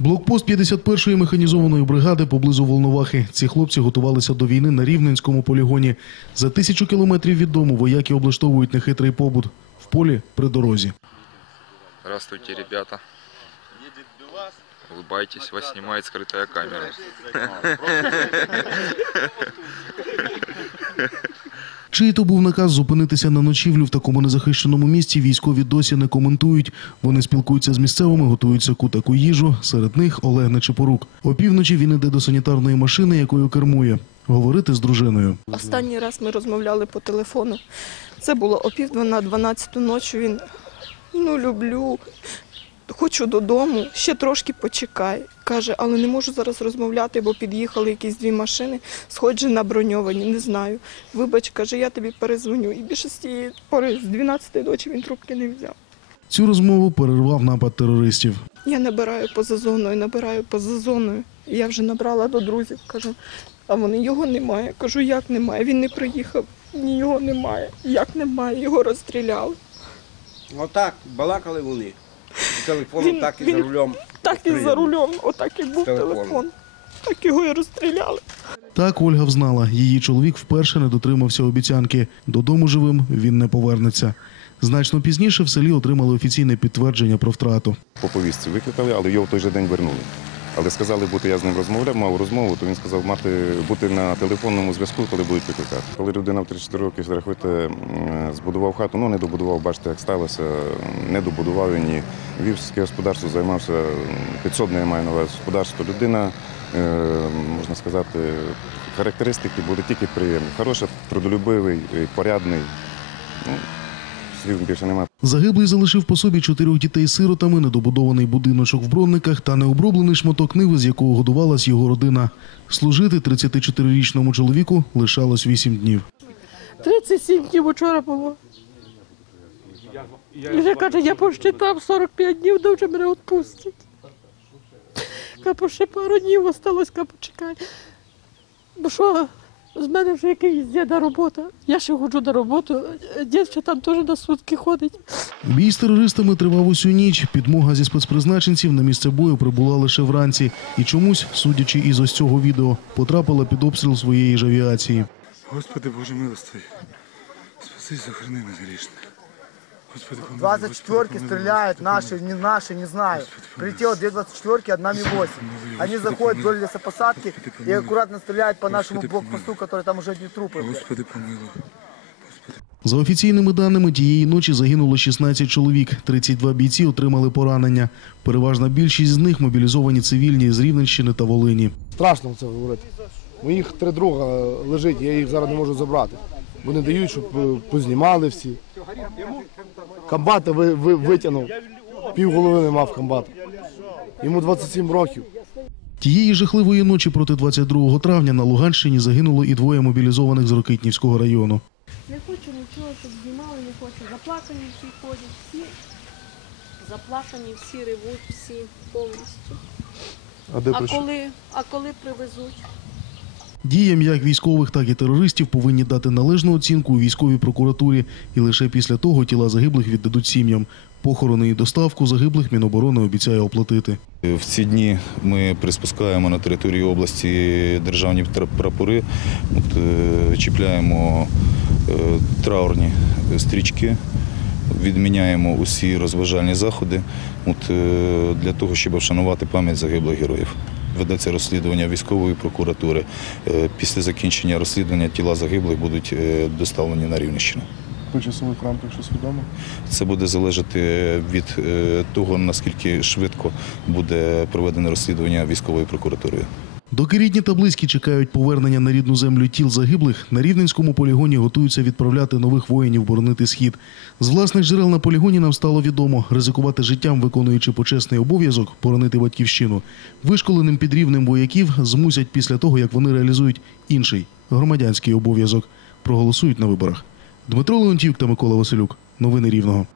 Блокпост 51-ї механізованої бригади поблизу Волновахи. Ці хлопці готувалися до війни на Рівненському полігоні. За тисячу кілометрів від дому вояки облаштовують нехитрий побут в полі при дорозі. Здравствуйте, ребята. Улыбайтесь, вас снимает скрытая камера. Чий то був наказ зупинитися на ночівлю в такому незахищеному місці, військові досі не коментують. Вони спілкуються з місцевими, готуються ку таку їжу. Серед них Олег Нечипорук. Опівночі він іде до санітарної машини, якою кермує. Говорити з дружиною. Останній раз ми розмовляли по телефону. Це було о на 12 ночі. Він ну люблю, хочу додому, ще трошки почекай. Каже, але не можу зараз розмовляти, бо під'їхали якісь дві машини, сходжі на броньовані, не знаю. Вибач, каже, я тобі перезвоню. І більше з тієї пори, з 12 ночі він трубки не взяв. Цю розмову перервав напад терористів. Я набираю поза зоною, набираю поза зоною. Я вже набрала до друзів, кажу, а вони його немає. Кажу, як немає? Він не приїхав, ні його немає. Як немає? Його розстріляли. Отак балакали вони. Телефоном Він- так і він- за рулем. Так і за рулем, отак і був Телефон. телефон. Так його і розстріляли. Так Ольга взнала, її чоловік вперше не дотримався обіцянки. Додому живим він не повернеться. Значно пізніше в селі отримали офіційне підтвердження про втрату. по повістці викликали, але його в той же день вернули. Але сказали, бути я з ним розмовляв, мав розмову, то він сказав мати бути на телефонному зв'язку, коли будуть викликати. Коли людина в 34 роки, рахуйте, збудував хату, ну не добудував, бачите, як сталося, не добудував він ні. Вів сільське господарство, займався підсобне, я маю на господарство. Людина, е, можна сказати, характеристики були тільки приємні. Хороша, трудолюбивий, е, порядний. Слів більше немає. Загиблий залишив по собі чотирьох дітей сиротами, недобудований будиночок в Бронниках та необроблений шматок ниви, з якого годувалась його родина. Служити 34-річному чоловіку лишалось 8 днів. 37 днів вчора було. І вже каже, я посчитав 45 днів, де вже мене відпустять. Капо ще пару днів осталось, чекай. Бо що, з мене вже якийсь на робота. Я ще ходжу на роботу, дід там теж на сутки ходить. Бій з терористами тривав усю ніч. Підмога зі спецпризначенців на місце бою прибула лише вранці. І чомусь, судячи із ось цього відео, потрапила під обстріл своєї ж авіації. Господи Боже милостивий, спаси захорони нас грішне. Господи, помилуй, 24-ки Господи, помилуй, стреляют, наши, не наши, не знаю. Прилетело две 24-ки, одна Ми-8. Они заходят вдоль лесопосадки и аккуратно стреляют по нашему блокпосту, который там уже одни трупы. Господи, помилуй. За офіційними даними, тієї ночі загинуло 16 чоловік. 32 бійці отримали поранення. Переважна більшість з них мобілізовані цивільні з Рівненщини та Волині. Страшно це говорити. Моїх три друга лежить, я їх зараз не можу забрати. Вони дають, щоб е, познімали всі. Комбата ви, ви, витягнув. Пів голови не мав комбата. Йому 27 років. Тієї жахливої ночі проти 22 травня на Луганщині загинуло і двоє мобілізованих з Рокитнівського району. Не хочу нічого, щоб знімали, не хочу. Заплакані всі ходять, всі заплакані, всі ревуть, всі повністю. А коли, а коли привезуть? Діям як військових, так і терористів повинні дати належну оцінку у військовій прокуратурі, і лише після того тіла загиблих віддадуть сім'ям. Похорони і доставку загиблих Міноборони обіцяє оплатити. В ці дні ми приспускаємо на територію області державні прапори, от, е, чіпляємо е, траурні стрічки, відміняємо усі розважальні заходи от, е, для того, щоб вшанувати пам'ять загиблих героїв. Ведеться розслідування військової прокуратури. Е, Після закінчення розслідування тіла загиблих будуть е, доставлені на Рівненщину. По часових рамках щось відомо. Це буде залежати від е, того, наскільки швидко буде проведене розслідування військовою прокуратурою. Доки рідні та близькі чекають повернення на рідну землю тіл загиблих, на рівненському полігоні готуються відправляти нових воїнів боронити схід. З власних джерел на полігоні нам стало відомо ризикувати життям, виконуючи почесний обов'язок боронити батьківщину. Вишколеним під рівнем вояків змусять після того, як вони реалізують інший громадянський обов'язок. Проголосують на виборах. Дмитро Леонтівк та Микола Василюк. Новини Рівного.